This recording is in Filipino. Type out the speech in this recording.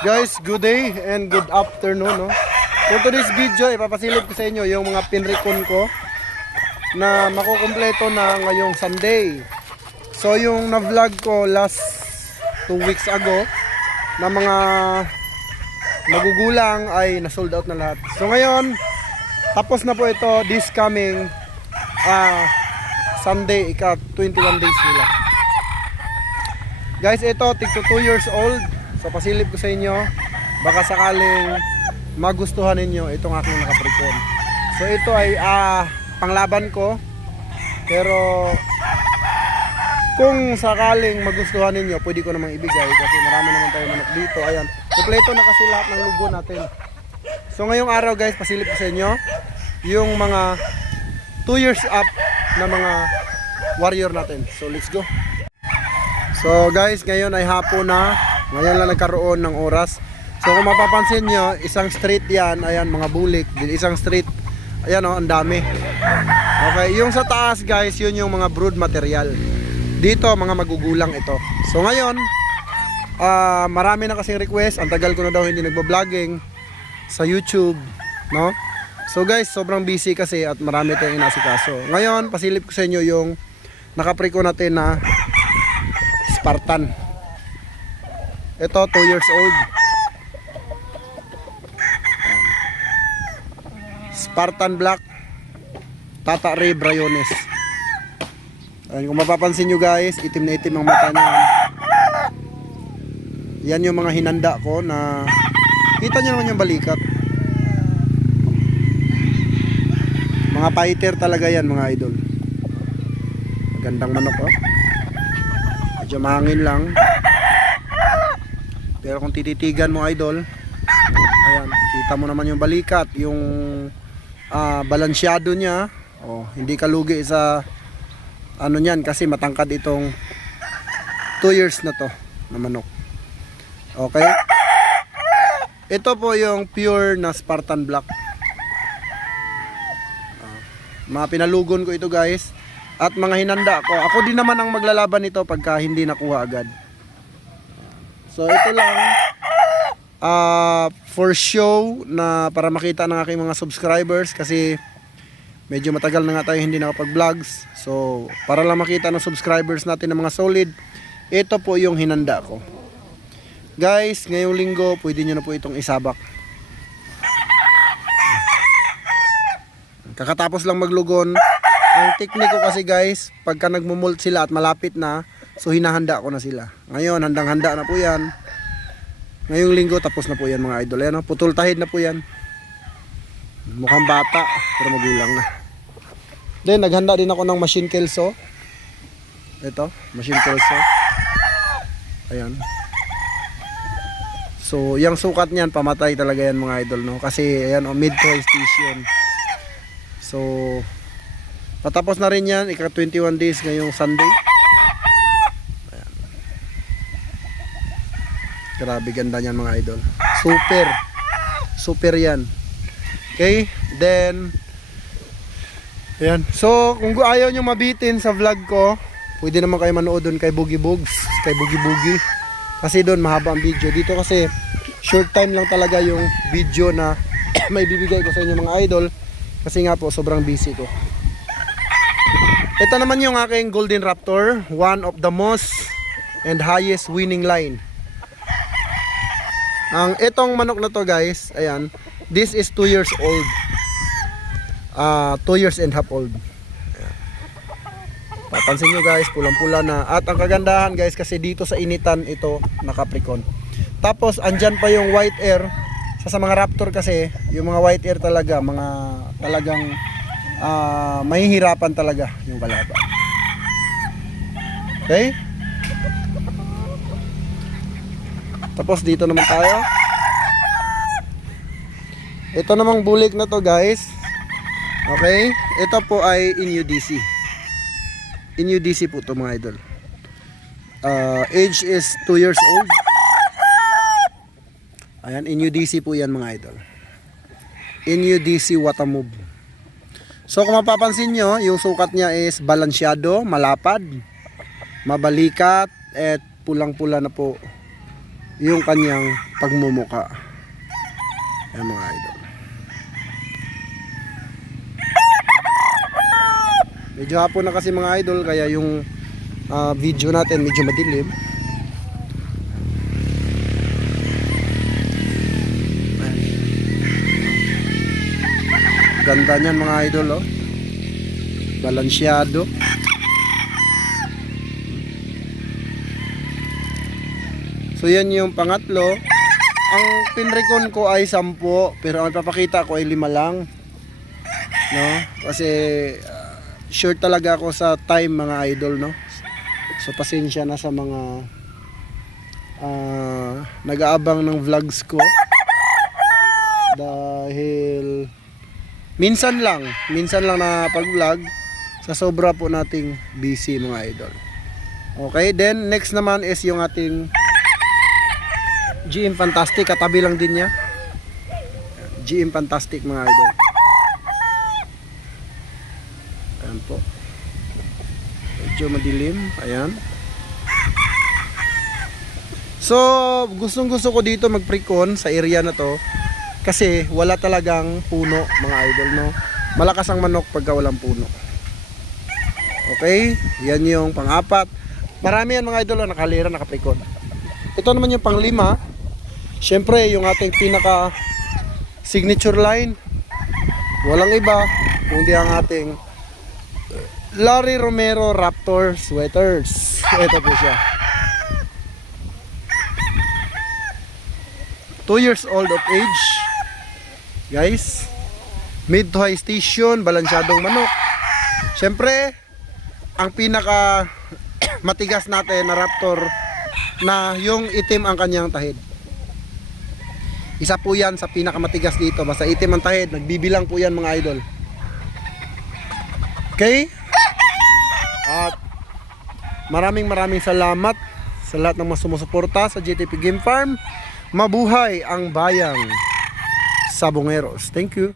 Guys, good day and good afternoon, no? For today's video, ipapasilip ko sa inyo yung mga pinrecon ko na makukumpleto na ngayong Sunday. So yung na-vlog ko last 2 weeks ago na mga magugulang ay na-sold out na lahat. So ngayon, tapos na po ito this coming Sunday, 21 days nila. Guys, ito, tigto 2 years old. So pasilip ko sa inyo, baka sakaling magustuhan ninyo itong aking nakaprikon. So ito ay panglaban ko. Pero kung sakaling magustuhan ninyo, pwede ko namang ibigay kasi marami naman tayo manok dito. Ayan, kompleto na kasi lahat ng lugo natin. So ngayong araw guys, pasilip ko sa inyo yung mga 2 years up na mga warrior natin. So let's go. So guys, ngayon ay hapon na. Ngayon lang nagkaroon ng oras. So kung mapapansin nyo, isang street yan, ayan mga bulik. Isang street, ayan o, ang dami. Okay, yung sa taas guys, yun yung mga brood material. Dito, mga magugulang ito. So ngayon, marami na kasing request. Ang tagal ko na daw hindi nagbo-vlogging sa YouTube, no? So guys, sobrang busy kasi at marami tayong inasikaso. Ngayon, pasilip ko sa inyo yung nakapriko natin na Spartan. Ito, 2 years old. Spartan Black Tata Ray Brayones. Ayan, kung mapapansin nyo guys, itim na itim ang mata niya. Yan yung mga hinanda ko na kita nyo naman yung balikat. Mga fighter talaga yan mga idol. Magandang manok oh. Medyo mahangin lang. Pero kung tititigan mo idol, ayan, kita mo naman yung balikat, yung balansyado niya. Oh, hindi ka lugi sa ano niyan kasi matangkad itong 2 years na to na manok. Okay? Ito po yung pure na Spartan Black. Mga pinalugon ko ito guys. At mga hinanda ko. Ako din naman ang maglalaban nito pagka hindi nakuha agad. So ito lang for show na para makita ng aking mga subscribers kasi medyo matagal na nga tayo hindi nakapag-vlogs. So para lang makita ng subscribers natin ng mga solid, ito po yung hinanda ko. Guys, ngayong linggo pwede nyo na po itong isabak. Kakatapos lang maglugon. Ang technique ko kasi guys, pagka nagmumolt sila at malapit na, so hinahanda ko na sila. Ngayon, handang-handa na po yan. Ngayong linggo, tapos na po yan mga idol. Ayan, putol tahid na po yan. Mukhang bata, pero magulang na. Then, naghanda din ako ng machine kelso. Ito, machine kelso. Ayan. So, yung sukat niyan, pamatay talaga yan mga idol, no? Kasi, ayan, mid-price station. So, patapos na rin yan, ika-21 days ngayong Sunday. Ayan. Grabe ganda niyan mga idol. Super. Super yan. Okay, then ayan. So, kung ayaw nyo mabitin sa vlog ko, pwede naman kayo manood doon kay Boogie Bogs, kay Boogie Boogie. Kasi doon mahaba ang video. Dito kasi short time lang talaga yung video na may bibigay ko sa inyo mga idol. Kasi nga po, sobrang busy ko. Ito naman yung aking Golden Raptor, one of the most and highest winning line. Ang itong manok na to guys, ayan, this is 2 years old. 2 years and half old. Ayan. Papansin nyo guys, pulang-pula na. At ang kagandahan guys, kasi dito sa initan ito nakaprikon. Tapos andyan pa yung white air. Sa mga raptor kasi, yung mga white air talaga, mga talagang mahihirapan talaga yung kalaban. Okay? Tapos dito naman tayo. Ito namang bulik na to guys. Okay? Ito po ay INUDC. INUDC po to mga idol. Age is 2 years old. Ayan, INUDC po yan mga idol. INUDC Watamove. So kung mapapansin nyo, yung sukat niya is balansyado, malapad, mabalikat, at pulang-pula na po yung kanyang pagmumuka. Ayan mga idol. Medyo hapon na kasi mga idol, kaya yung video natin medyo madilim. Ganda niyan mga idol, oh. Balansyado. So yan yung pangatlo. Ang pinrecon ko ay 10, pero ang ipapakita ko ay 5 lang. No? Kasi short talaga ako sa time mga idol, no. So pasensya na sa mga nag-aabang ng vlogs ko. Dahil minsan lang na pag-vlog sa sobra po nating busy mga idol. Okay, then next naman is yung ating GM Fantastic, katabi lang din niya. GM Fantastic mga idol. Ayan po. Medyo madilim, ayan. So, gustong gusto ko dito mag-precon sa area na to kasi wala talagang puno mga idol, no. Malakas ang manok pagka walang puno. Okay, yan yung pang-4. Marami yan mga idol, nakalira, naka-precon. Ito naman yung pang-5. Siyempre, yung ating pinaka signature line, walang iba kundi ang ating Larry Romero Raptor Sweaters. Ito po siya. 2 years old of age, guys. Mid to high station, balansyadong manok. Siyempre, ang pinaka matigas natin na Raptor na yung itim ang kanyang tahid. Isa po yan sa pinakamatigas dito. Basta itim ang tahid, nagbibilang po yan mga idol. Okay? At maraming salamat sa lahat ng mga sumusuporta sa JTP Game Farm. Mabuhay ang bayang Sabongeros. Thank you.